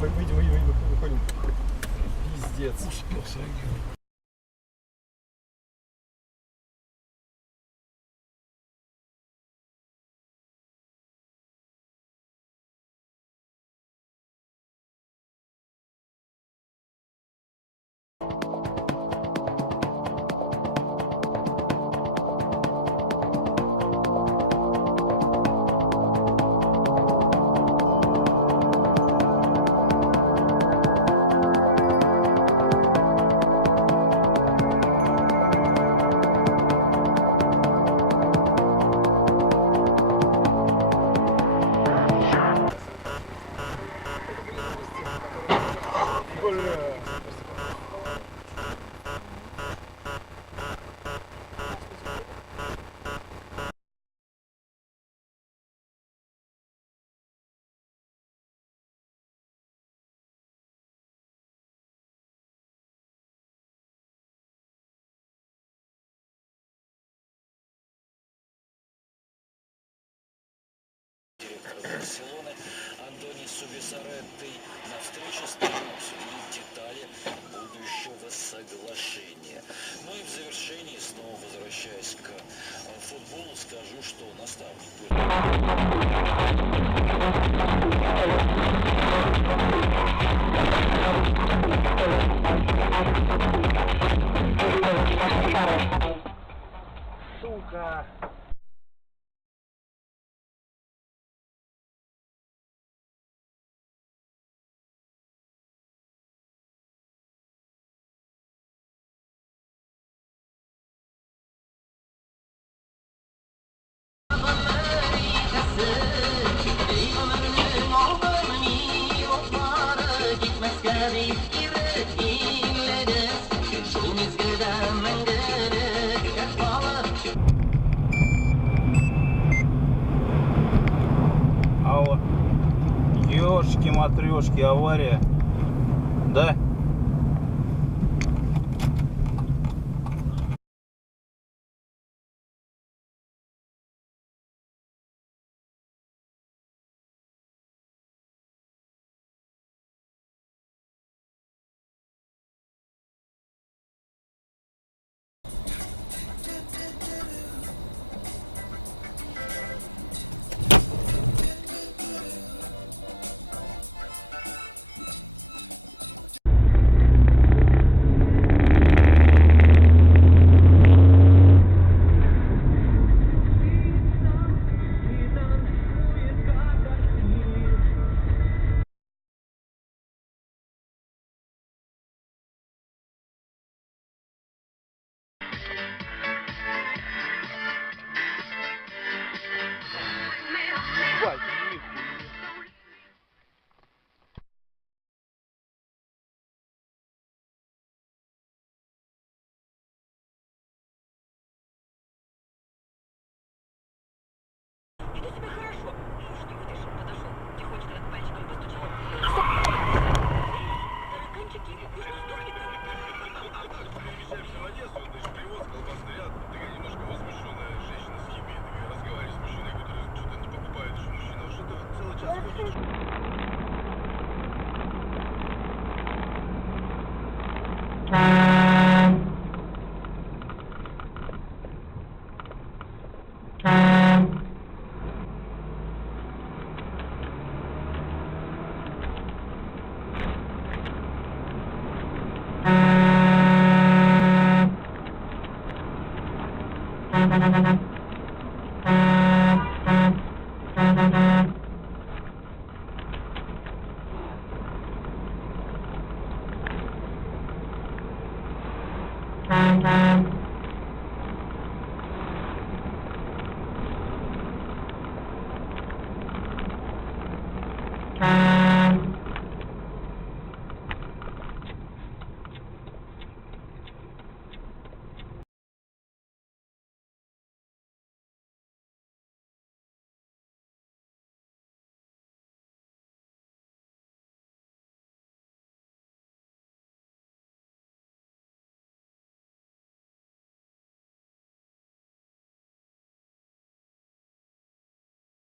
выходим. Пиздец. Барселоны Антони Субисаретти на встрече с тренером обсудили детали будущего соглашения. Ну и в завершении, снова возвращаясь к футболу, скажу, что наставник Сука! Алло. Ёшки-матрёшки, авария. Да? Веди себя хорошо. Муж не выдержал, подошел, тихонечко так пальчиком постучал. Тараканчики, вы что, сдохли там? Переезжаешь в Одессу, значит, привоз, колбасный ряд, такая немножко возмущенная женщина с химией, такая разговаривает с мужчиной, который что-то не покупает, что мужчина что-то целый час ходит. Thank you.